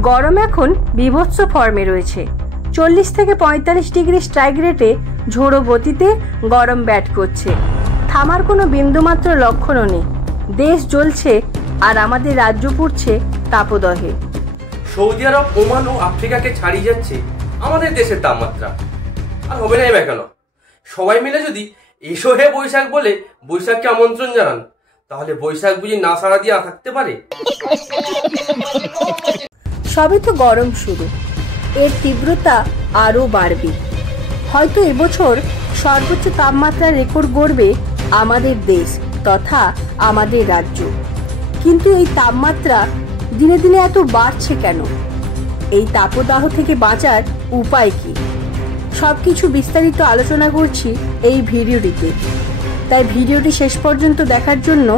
গরম এখন বিভৎস ফর্মে রয়েছে। 40 থেকে 45 ডিগ্রি স্ট্রাইক রেটে ঝোড়ো গতিতে গরম ব্যাট করছে। থামার কোনো বিন্দুমাত্র লক্ষণও নেই। দেশ জ্বলছে আর আমাদের রাজ্য পুড়ছে তাপদহে। সৌদি আরব, ওমান ও আফ্রিকাকে ছাড়িয়ে যাচ্ছে আমাদের দেশের তাপমাত্রা। আর হবে না কেন? সবাই মিলে যদি এসো হে বৈশাখ বলে বৈশাখকে আমন্ত্রণ জানান, তাহলে বৈশাখ বুঝি না সাড়া দিয়ে থাকতে পারে? সবে তো গরম শুরু, এর তীব্রতা আরও বাড়বে। হয়তো এবছর সর্বোচ্চ তাপমাত্রার রেকর্ড গড়বে আমাদের দেশ তথা আমাদের রাজ্য। কিন্তু এই তাপমাত্রা দিনে দিনে এত বাড়ছে কেন? এই তাপদাহ থেকে বাঁচার উপায় কি? সবকিছু বিস্তারিত আলোচনা করছি এই ভিডিওটিতে। তাই ভিডিওটি শেষ পর্যন্ত দেখার জন্য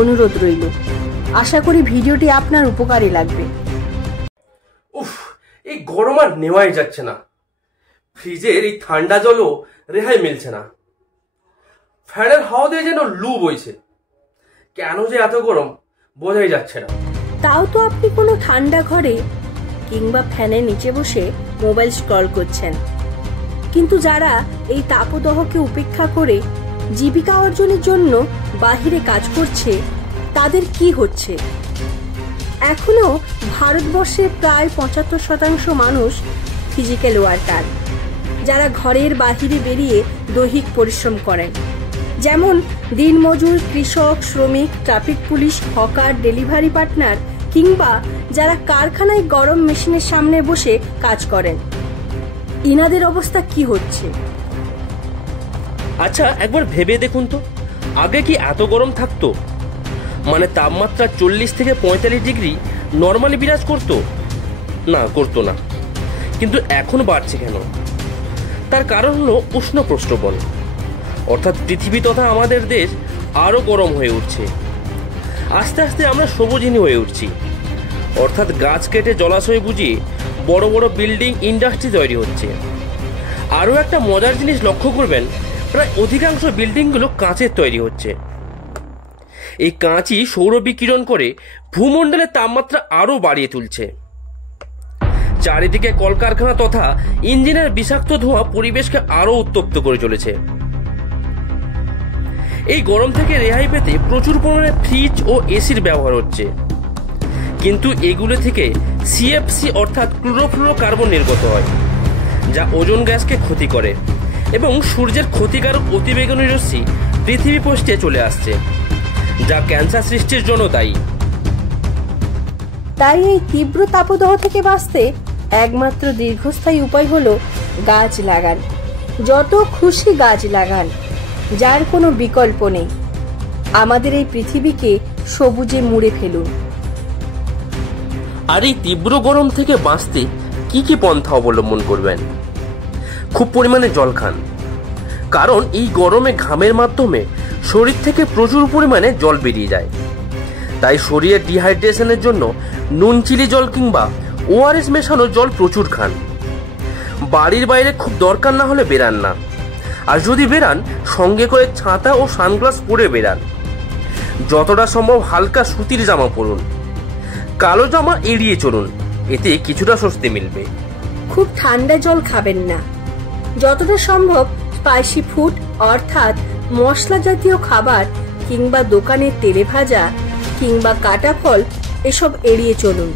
অনুরোধ রইল। আশা করি ভিডিওটি আপনার উপকারে লাগবে। উফ, এই গরম আর নেওয়াই যাচ্ছে না। ফ্রিজের এই ঠান্ডা জলও রেহাই মিলছে না। ফ্যানের হাওয়া দিয়ে যেন লু বইছে। কেন যে এত গরম বোঝাই যাচ্ছে না। তাও তো আপনি কোনো ঠান্ডা ঘরে কিংবা ফ্যানের নিচে বসে মোবাইল স্ক্রল করছেন। কিন্তু যারা এই তাপদাহকে উপেক্ষা করে জীবিকা অর্জনের জন্য বাহিরে কাজ করছে, তাদের কি হচ্ছে? এখনো ভারতবর্ষের প্রায় 75% মানুষ ফিজিক্যাল ওয়ার্কার, যারা ঘরের বাহিরে বেরিয়ে দৈহিক পরিশ্রম করেন। যেমন দিনমজুর, কৃষক, শ্রমিক, traffic police, hawker, delivery partner কিংবা যারা কারখানায় গরম মেশিনের সামনে বসে কাজ করেন। ইনাদের অবস্থা কি হচ্ছে? আচ্ছা, একবার ভেবে দেখুন তো, আগে কি এত গরম থাকতো? মানে তাপমাত্রা 40 থেকে 45 ডিগ্রি নর্মালি বিরাজ করতো? না, করতো না। কিন্তু এখন বাড়ছে কেন? তার কারণ হলো উষ্ণ প্রস্রবণ, অর্থাৎ পৃথিবী তথা আমাদের দেশ আরও গরম হয়ে উঠছে। আস্তে আস্তে আমরা সবুজহীন হয়ে উঠছি, অর্থাৎ গাছ কেটে জলাশয় বুঝিয়ে বড় বড় বিল্ডিং, ইন্ডাস্ট্রি তৈরি হচ্ছে। আরও একটা মজার জিনিস লক্ষ্য করবেন, প্রায় অধিকাংশ বিল্ডিংগুলো কাঁচের তৈরি হচ্ছে। এই কাঁচই সৌর বিকিরণ করে ভূমণ্ডলের তাপমাত্রা আরও বাড়িয়ে তুলছে। চারিদিকে কলকারখানা তথা ইঞ্জিনের বিষাক্ত ধোঁয়া পরিবেশকে আরও উত্তপ্ত করে চলেছে। এই গরম থেকে রেহাই পেতে প্রচুর পরিমাণে ফ্রিজ ও এসির ব্যবহার হচ্ছে। কিন্তু এগুলো থেকে সিএফসি অর্থাৎ ক্লোরোফ্লোরোকার্বন নির্গত হয়, যা ওজোন গ্যাসকে ক্ষতি করে এবং সূর্যের ক্ষতিকারক অতিবেগুনি রশ্মি পৃথিবী পৃষ্ঠে চলে আসছে, যা ক্যান্সার সৃষ্টির জন্য দায়ী। তাই এই তীব্র তাপদাহ থেকে বাঁচতে একমাত্র দীর্ঘস্থায়ী উপায় হলো গাছ লাগান। যত খুশি গাছ লাগান, যার কোনো বিকল্প নেই। আমাদের এই পৃথিবীকে সবুজে মুড়ে ফেলুন। আর এই তীব্র গরম থেকে বাঁচতে কি কি পন্থা অবলম্বন করবেন? খুব পরিমাণে জল খান, কারণ এই গরমে ঘামের মাধ্যমে শরীর থেকে প্রচুর পরিমাণে জল বেরিয়ে যায়। তাই শরীরের ডিহাইড্রেশনের জন্য নুন চিনি জল কিংবা ওআরএস মেশানো জল প্রচুর খান। বাড়ির বাইরে খুব দরকার না হলে বেরান না, আর যদি বেরান সঙ্গে করে ছাতা ও সানগ্লাস পরে বেরান। যতটা সম্ভব হালকা সুতির জামা পরুন, কালো জামা এড়িয়ে চলুন, এতে কিছুটা স্বস্তি মিলবে। খুব ঠান্ডা জল খাবেন না। যতটা সম্ভব স্পাইসি ফুড অর্থাৎ মশলা জাতীয় খাবার কিংবা দোকানের তেলে ভাজা কিংবা কাটা ফল এসব এড়িয়ে চলুন।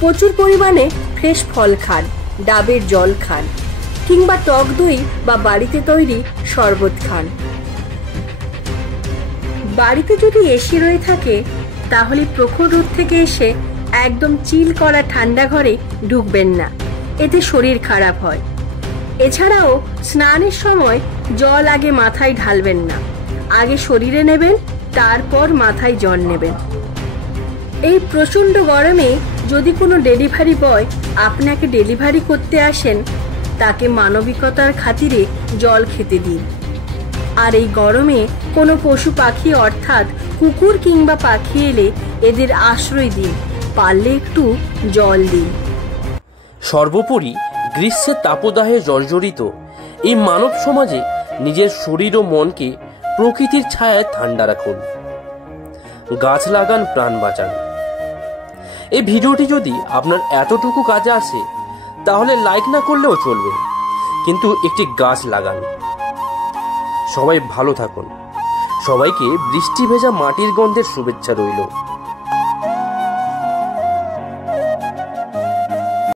প্রচুর পরিমাণে ফ্রেশ ফল খান, ডাবের জল খান কিংবা টক দই বা বাড়িতে তৈরি শরবত খান। বাড়িতে যদি এসি রয়ে থাকে, তাহলে প্রখর রোদ থেকে এসে একদম চিল করা ঠান্ডা ঘরে ঢুকবেন না, এতে শরীর খারাপ হয়। এছাড়াও স্নানের সময় জল আগে মাথায় ঢালবেন না, আগে শরীরে নেবেন, তারপর মাথায় জল নেবেন। এই প্রচণ্ড গরমে যদি কোনো ডেলিভারি বয় আপনাকে ডেলিভারি করতে আসেন, তাকে মানবিকতার খাতিরে জল খেতে দিন। আর এই গরমে কোনো পশু পাখি অর্থাৎ কুকুর কিংবা পাখি এলে এদের আশ্রয় দিন, পারলে একটু জল দিন। সর্বোপরি গ্রীষ্মের তাপদাহে জর্জরিত এই মানব সমাজে নিজের শরীর ও মনকে প্রকৃতির ছায়ায় ঠান্ডা রাখুন। গাছ লাগান, প্রাণ বাঁচান। এই ভিডিওটি যদি আপনার এতটুকু কাজে আসে তাহলে লাইক না করলেও চলবে, কিন্তু একটি গাছ লাগান। সবাই ভালো থাকুন। সবাইকে বৃষ্টি ভেজা মাটির গন্ধের শুভেচ্ছা রইল।